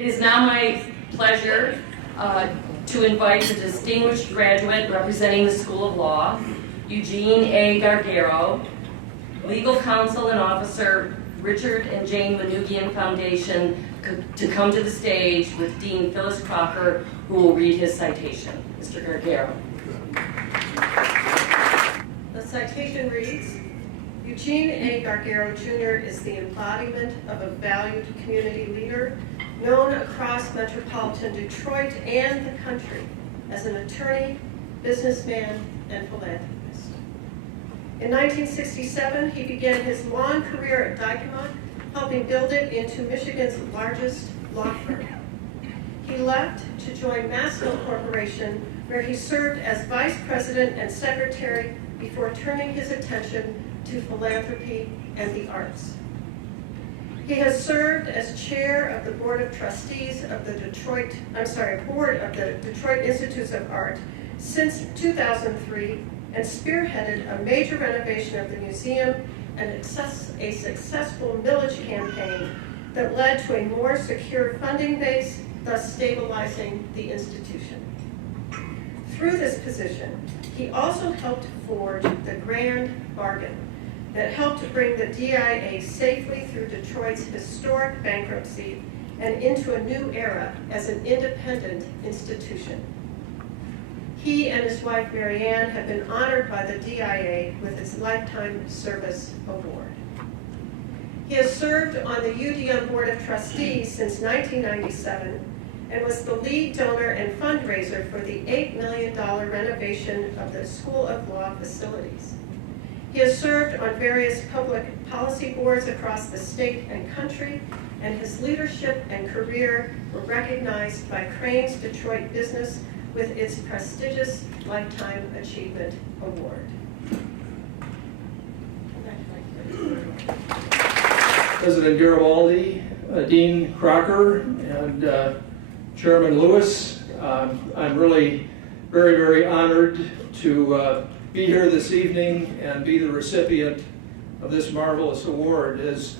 It is now my pleasure to invite the distinguished graduate representing the School of Law, Eugene A. Gargaro, legal counsel and officer, Richard and Jane Manoogian Foundation, to come to the stage with Dean Phyllis Crocker, who will read his citation. Mr. Gargaro. The citation reads, Eugene A. Gargaro Jr. is the embodiment of a valued community leader known across metropolitan Detroit and the country as an attorney, businessman, and philanthropist. In 1967, he began his long career at Dykema, helping build it into Michigan's largest law firm. He left to join Masco Corporation, where he served as vice president and secretary before turning his attention to philanthropy and the arts. He has served as chair of the Board of Trustees of the Board of the Detroit Institutes of Art since 2003 and spearheaded a major renovation of the museum and a successful millage campaign that led to a more secure funding base, thus stabilizing the institution. Through this position, he also helped forge the grand bargain that helped to bring the DIA safely through Detroit's historic bankruptcy and into a new era as an independent institution. He and his wife, Mary Ann, have been honored by the DIA with its Lifetime Service Award. He has served on the UDM Board of Trustees since 1997 and was the lead donor and fundraiser for the $8 million renovation of the School of Law facilities. He has served on various public policy boards across the state and country, and his leadership and career were recognized by Crane's Detroit Business with its prestigious Lifetime Achievement Award. President Garibaldi, Dean Crocker, and Chairman Lewis, I'm really very, very honored to be here this evening and be the recipient of this marvelous award. As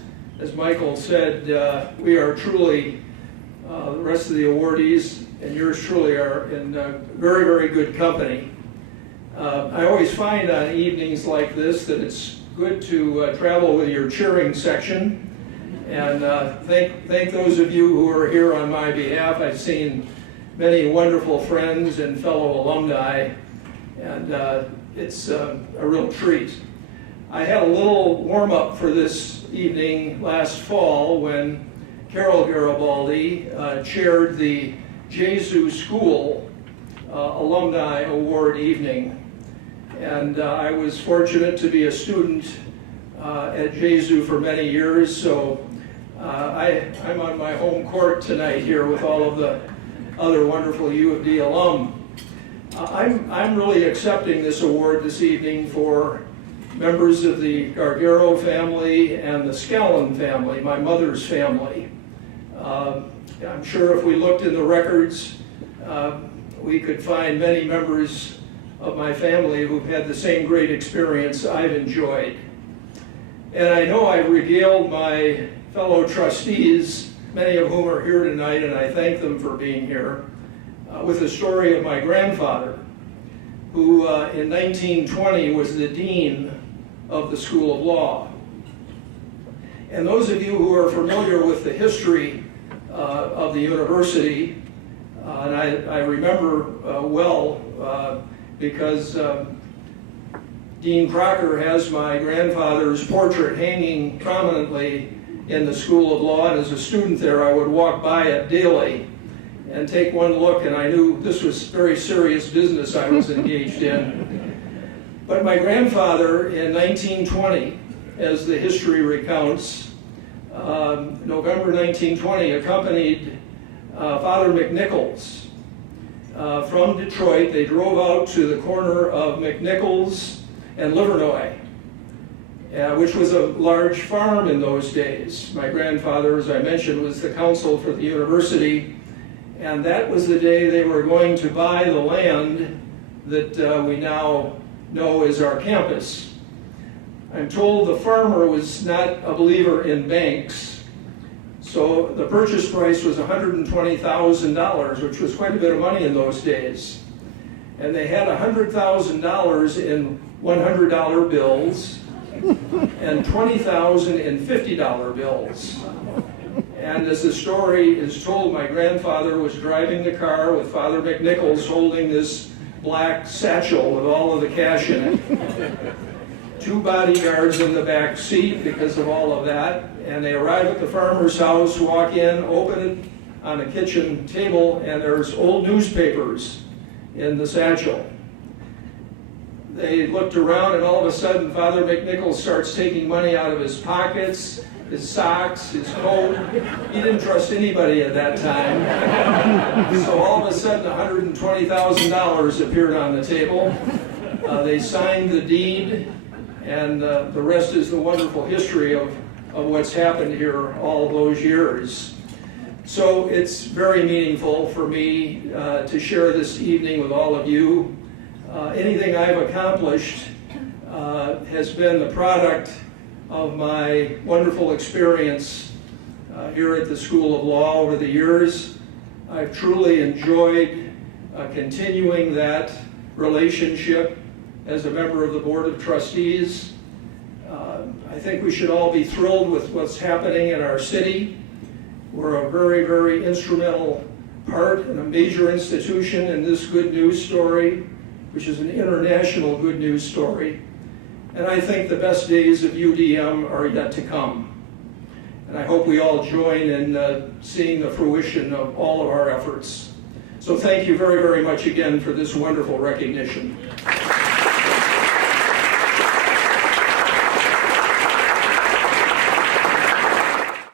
Michael said, we are truly, the rest of the awardees and yours truly are in very, very good company. I always find on evenings like this that it's good to travel with your cheering section, and thank those of you who are here on my behalf. I've seen many wonderful friends and fellow alumni, and it's a real treat. I had a little warm-up for this evening last fall when Carol Garibaldi chaired the Jesu School Alumni Award evening. And I was fortunate to be a student at Jesu for many years, so I'm on my home court tonight here with all of the other wonderful U of D alum. I'm really accepting this award this evening for members of the Gargaro family and the Scallon family, my mother's family. I'm sure if we looked in the records, we could find many members of my family who've had the same great experience I've enjoyed. And I know I've regaled my fellow trustees, many of whom are here tonight, and I thank them for being here, with the story of my grandfather, who in 1920 was the dean of the School of Law. And those of you who are familiar with the history of the university, and I remember well because Dean Crocker has my grandfather's portrait hanging prominently in the School of Law, and as a student there I would walk by it daily and take one look, and I knew this was very serious business I was engaged in. But my grandfather in 1920, as the history recounts, November 1920, accompanied Father McNichols from Detroit. They drove out to the corner of McNichols and Livernois, which was a large farm in those days. My grandfather, as I mentioned, was the counsel for the university, and that was the day they were going to buy the land that we now know as our campus. I'm told the farmer was not a believer in banks, So the purchase price was $120,000, which was quite a bit of money in those days. And they had $100,000 in $100 bills and $20,000 in $50 bills. And as the story is told, my grandfather was driving the car with Father McNichols holding this black satchel with all of the cash in it. 2 bodyguards in the back seat because of all of that. And they arrive at the farmer's house, walk in, open it on a kitchen table, and there's old newspapers in the satchel. They looked around, and all of a sudden Father McNichols starts taking money out of his pockets, his socks, his coat. He didn't trust anybody at that time. So all of a sudden $120,000 appeared on the table. They signed the deed, and the rest is the wonderful history of what's happened here all those years. So it's very meaningful for me to share this evening with all of you. Anything I've accomplished has been the product of my wonderful experience here at the School of Law over the years. I've truly enjoyed continuing that relationship as a member of the Board of Trustees. I think we should all be thrilled with what's happening in our city. We're a very, very instrumental part and a major institution in this good news story, which is an international good news story. And I think the best days of UDM are yet to come. And I hope we all join in seeing the fruition of all of our efforts. So thank you very, very much again for this wonderful recognition.